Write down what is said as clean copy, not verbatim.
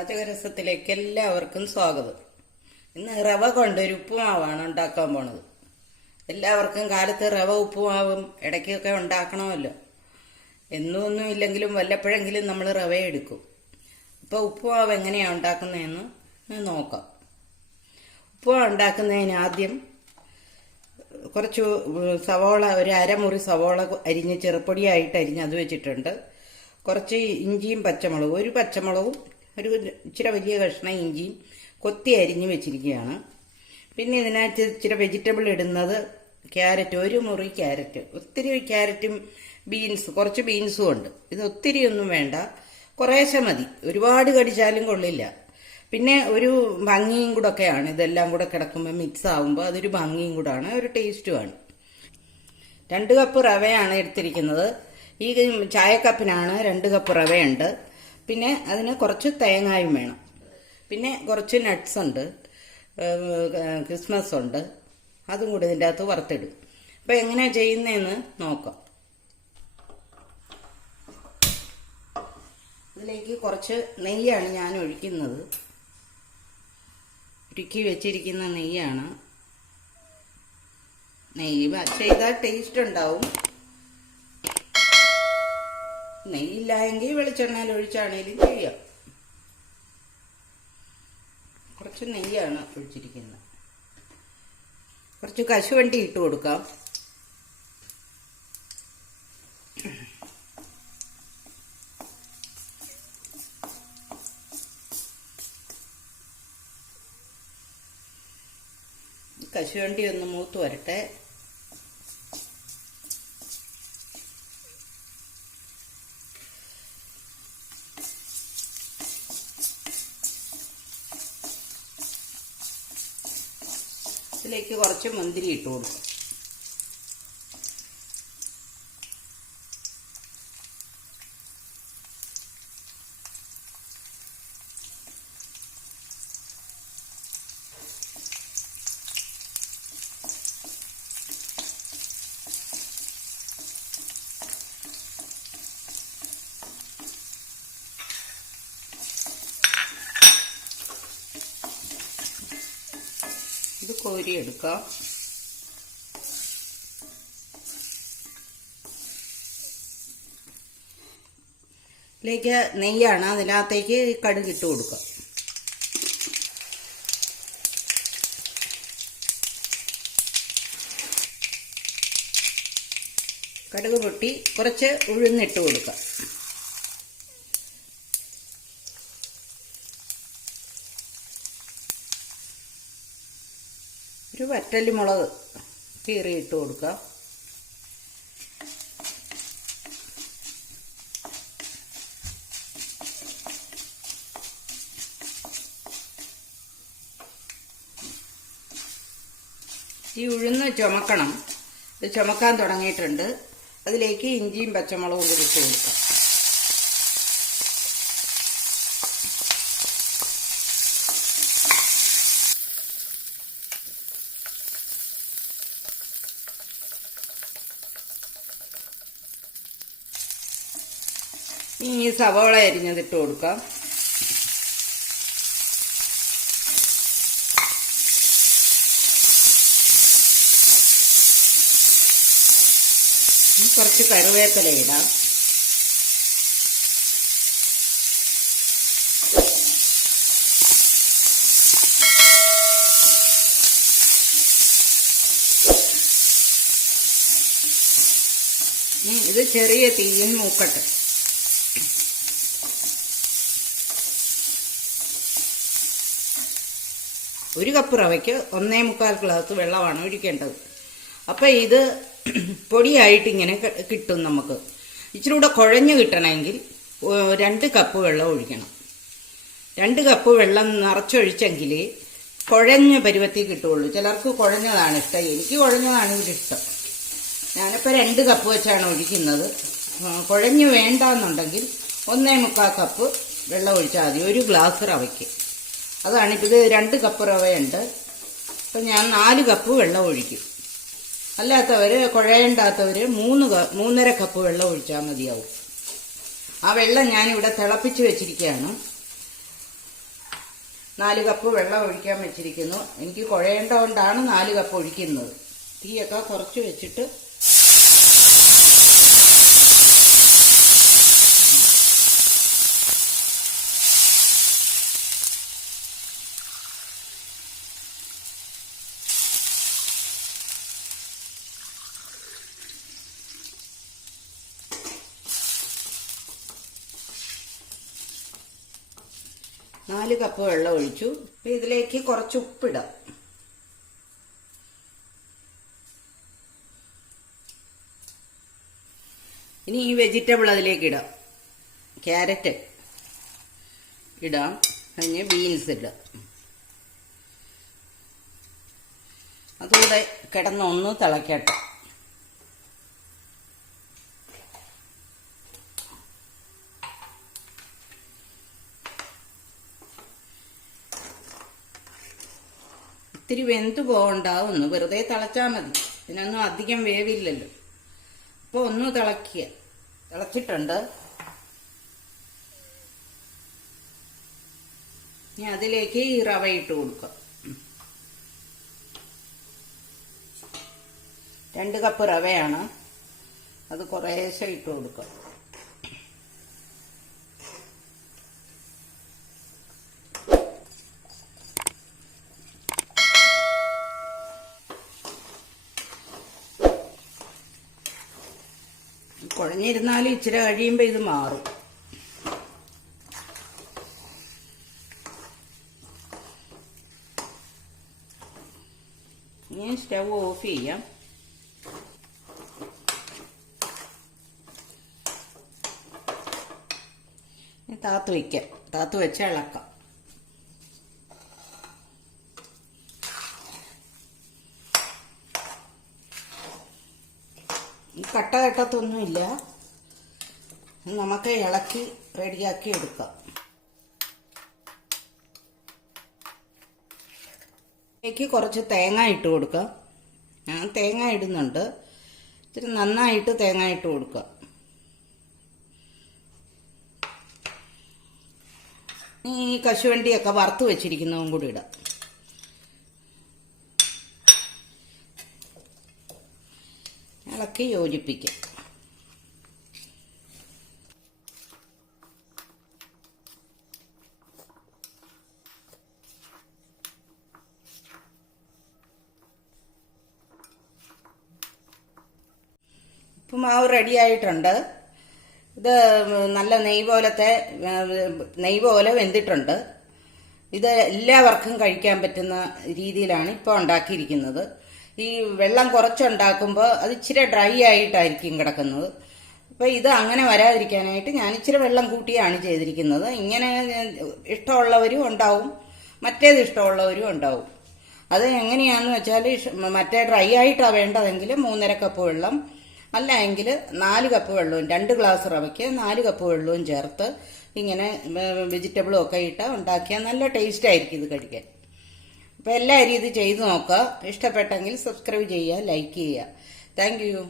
പാചകരസത്തിലേക്ക് എല്ലാവർക്കും സ്വാഗതം. ഇന്ന് റവ കൊണ്ടൊരു ഉപ്പുമാവാണ് ഉണ്ടാക്കാൻ പോണത്. എല്ലാവർക്കും കാലത്ത് റവ ഉപ്പുമാവും ഇടയ്ക്കൊക്കെ ഉണ്ടാക്കണമല്ലോ. ഒന്നും ഇല്ലെങ്കിലും വല്ലപ്പോഴെങ്കിലും നമ്മൾ റവ എടുക്കും. അപ്പോൾ ഉപ്പുമാവ് എങ്ങനെയാണ് ഉണ്ടാക്കുന്നതെന്ന് നോക്കാം. ഉപ്പുമാവ് ഉണ്ടാക്കുന്നതിന് ആദ്യം കുറച്ച് സവോള, ഒരു അരമുറി സവോള അരിഞ്ഞ് ചെറുപ്പൊടിയായിട്ട് അരിഞ്ഞ് അത് വെച്ചിട്ടുണ്ട്. കുറച്ച് ഇഞ്ചിയും പച്ചമുളകും, ഒരു പച്ചമുളകും ഒരു ഇച്ചിരി വലിയ കഷ്ണം ഇഞ്ചിയും കൊത്തി അരിഞ്ഞ് വെച്ചിരിക്കുകയാണ്. പിന്നെ ഇതിനകത്ത് ഇച്ചിരി വെജിറ്റബിൾ ഇടുന്നത് ക്യാരറ്റ്, ഒരു മുറി ക്യാരറ്റ്, ഒത്തിരി ക്യാരറ്റും കുറച്ച് ബീൻസും ഉണ്ട്. ഇത് ഒത്തിരി ഒന്നും വേണ്ട, കുറേശ്ശെ മതി, ഒരുപാട് കടിച്ചാലും കൊള്ളില്ല. പിന്നെ ഒരു ഭംഗിയും കൂടെ ഒക്കെയാണ് ഇതെല്ലാം കൂടെ കിടക്കുമ്പോൾ, മിക്സ് ആകുമ്പോൾ അതൊരു ഭംഗിയും കൂടാണ്, ഒരു ടേസ്റ്റുമാണ്. 2 കപ്പ് റവയാണ് എടുത്തിരിക്കുന്നത്. ഈ ചായക്കപ്പിനാണ് 2 കപ്പ് റവയുണ്ട്. പിന്നെ അതിന് കുറച്ച് തേങ്ങായും വേണം. പിന്നെ കുറച്ച് നട്ട്സ് ഉണ്ട്, ക്രിസ്മസ് ഉണ്ട്, അതും കൂടി ഇതിൻ്റെ അകത്ത് വറുത്തിടും. അപ്പം എങ്ങനെയാണ് ചെയ്യുന്നതെന്ന് നോക്കാം. ഇതിലേക്ക് കുറച്ച് നെയ്യാണ് ഞാൻ ഒഴിക്കുന്നത്. ഉരുക്കി വെച്ചിരിക്കുന്ന നെയ്യാണ്. നെയ്യ് ചെയ്താൽ ടേസ്റ്റ് ഉണ്ടാവും. നെയ്യില്ലായെങ്കിൽ വെളിച്ചെണ്ണയിൽ ഒഴിച്ചാണേലും ചെയ്യാം. കുറച്ച് നെയ്യാണ് ഒഴിച്ചിരിക്കുന്നത്. കുറച്ച് കശുവണ്ടി ഇട്ട് കൊടുക്കാം. കശുവണ്ടി ഒന്ന് മൂത്ത് വരട്ടെ. ഇതിലേക്ക് കുറച്ച് മുന്തിരി ഇട്ട് കൊടുക്കും. ഇത് കോരിയെടുക്കാം. ഇതിലേക്ക് നെയ്യാണ്, അതിനകത്തേക്ക് കടുക് ഇട്ട് കൊടുക്കാം. കടുക് പൊട്ടി കുറച്ച് ഉഴുന്നിട്ട് കൊടുക്കാം. ഒരു വറ്റൽമുളക് കീറിയിട്ട് കൊടുക്കാം. ഈ ഉഴുന്ന് ചുമക്കണം. ഇത് ചുമക്കാൻ തുടങ്ങിയിട്ടുണ്ട്. അതിലേക്ക് ഇഞ്ചിയും പച്ചമുളകും കൂടി ഇട്ട് കൊടുക്കാം. ഈ സവോള അരിഞ്ഞതിട്ട് കൊടുക്കാം. കുറച്ച് കറിവേപ്പില ഇടാം. ഇത് ചെറിയ തീയിൽ മൂക്കട്ടെ. ഒരു കപ്പ് റവയ്ക്ക് 1.25 ഗ്ലാസ് വെള്ളമാണ് ഒഴിക്കേണ്ടത്. അപ്പം ഇത് പൊടിയായിട്ട് ഇങ്ങനെ കിട്ടും. നമുക്ക് ഇച്ചിരി കൂടെ കുഴഞ്ഞ് കിട്ടണമെങ്കിൽ 2 കപ്പ് വെള്ളം ഒഴിക്കണം. 2 കപ്പ് വെള്ളം നിറച്ചൊഴിച്ചെങ്കിൽ കുഴഞ്ഞ പരുവത്തിൽ കിട്ടുള്ളൂ. ചിലർക്ക് കുഴഞ്ഞതാണ് ഇഷ്ടം, എനിക്ക് കുഴഞ്ഞതാണ് ഇതിഷ്ടം. ഞാനിപ്പോൾ 2 കപ്പ് വെച്ചാണ് ഒഴിക്കുന്നത്. കുഴഞ്ഞ് വേണ്ടെന്നുണ്ടെങ്കിൽ 1.25 കപ്പ് വെള്ളം ഒഴിച്ചാൽ മതി, 1 ഗ്ലാസ് റവയ്ക്ക്. അതാണിപ്പോൾ. ഇത് 2 കപ്പ് റവയുണ്ട്, അപ്പം ഞാൻ 4 കപ്പ് വെള്ളം ഒഴിക്കും. അല്ലാത്തവർ, കുഴയണ്ടാത്തവർ 3.5 കപ്പ് വെള്ളം ഒഴിച്ചാൽ മതിയാവും. ആ വെള്ളം ഞാനിവിടെ തിളപ്പിച്ച് വെച്ചിരിക്കുകയാണ്. 4 കപ്പ് വെള്ളം ഒഴിക്കാൻ വെച്ചിരിക്കുന്നു. എനിക്ക് കുഴയേണ്ടതുകൊണ്ടാണ് 4 കപ്പ് ഒഴിക്കുന്നത്. തീയൊക്കെ കുറച്ച് വെച്ചിട്ട് നാല് കപ്പ് വെള്ളം ഒഴിച്ചു. ഇതിലേക്ക് കുറച്ച് ഉപ്പിടാം. ഇനി ഈ വെജിറ്റബിൾ അതിലേക്ക് ഇടാം. ക്യാരറ്റ് ഇടാം, കഴിഞ്ഞ് ബീൻസ് ഇടാം. അതുകൂടെ കിടന്നൊന്ന് തിളക്കട്ടെ. ഇത്തിരി വെന്ത് പോകണ്ടാവുന്നു, വെറുതെ തിളച്ചാൽ മതി. ഇതിനൊന്നും അധികം വേവില്ലല്ലോ. അപ്പോൾ ഒന്ന് തിളച്ചിട്ടുണ്ട്. ഇനി അതിലേക്ക് ഈ റവ ഇട്ട് കൊടുക്കാം. 2 കപ്പ് റവയാണ്, അത് കുറേശ്ശെ ഇട്ട് കൊടുക്കാം. കുഴഞ്ഞിരുന്നാലും ഇച്ചിരി കഴിയുമ്പോൾ ഇത് മാറും. ഇനി സ്റ്റവ് ഓഫ് ചെയ്യാം. താത്ത് വെച്ച് ഇളക്കാം. കട്ട കെട്ടത്തൊന്നുമില്ല, നമുക്ക് ഇളക്കി റെഡിയാക്കി എടുക്കാം. ഇതിലേക്ക് കുറച്ച് തേങ്ങ ഇട്ട് കൊടുക്കാം. ഞാൻ തേങ്ങ ഇടുന്നുണ്ട്, ഇത്തിരി നന്നായിട്ട് തേങ്ങ ഇട്ട് കൊടുക്കാം. ഈ കശുവണ്ടിയൊക്കെ വറുത്ത് വെച്ചിരിക്കുന്നതും കൂടി ഇടാം. ഇളക്കി യോജിപ്പിക്കാം. ഉപ്പുമാവ് റെഡി ആയിട്ടുണ്ട്. ഇത് നല്ല നെയ്യ് പോലെ വെന്തിട്ടുണ്ട്. ഇത് എല്ലാവർക്കും കഴിക്കാൻ പറ്റുന്ന രീതിയിലാണ് ഇപ്പോൾ ഉണ്ടാക്കിയിരിക്കുന്നത്. ഈ വെള്ളം കുറച്ചുണ്ടാക്കുമ്പോൾ അത് ഇച്ചിരി ഡ്രൈ ആയിട്ടായിരിക്കും കിടക്കുന്നത്. അപ്പോൾ ഇത് അങ്ങനെ വരാതിരിക്കാനായിട്ട് ഞാൻ ഇച്ചിരി വെള്ളം കൂട്ടിയാണ് ചെയ്തിരിക്കുന്നത്. ഇങ്ങനെ ഇഷ്ടമുള്ളവരും ഉണ്ടാവും, മറ്റേത് ഇഷ്ടമുള്ളവരും ഉണ്ടാവും. അത് എങ്ങനെയാണെന്ന് വെച്ചാൽ, മറ്റേ ഡ്രൈ ആയിട്ടാണ് വേണ്ടതെങ്കിൽ 3.5 കപ്പ് വെള്ളം, അല്ല എങ്കിൽ 4 കപ്പ് വെള്ളവും, 2 ഗ്ലാസ് റവയ്ക്ക് 4 കപ്പ് വെള്ളവും ചേർത്ത് ഇങ്ങനെ വെജിറ്റബിളും ഒക്കെ ഇട്ട് ഉണ്ടാക്കിയാൽ നല്ല ടേസ്റ്റ് ആയിരിക്കും ഇത് കഴിക്കാൻ. അപ്പോൾ എല്ലാവരും ഇത് ചെയ്ത് നോക്കുക. ഇഷ്ടപ്പെട്ടെങ്കിൽ സബ്സ്ക്രൈബ് ചെയ്യുക, ലൈക്ക് ചെയ്യുക. Thank you.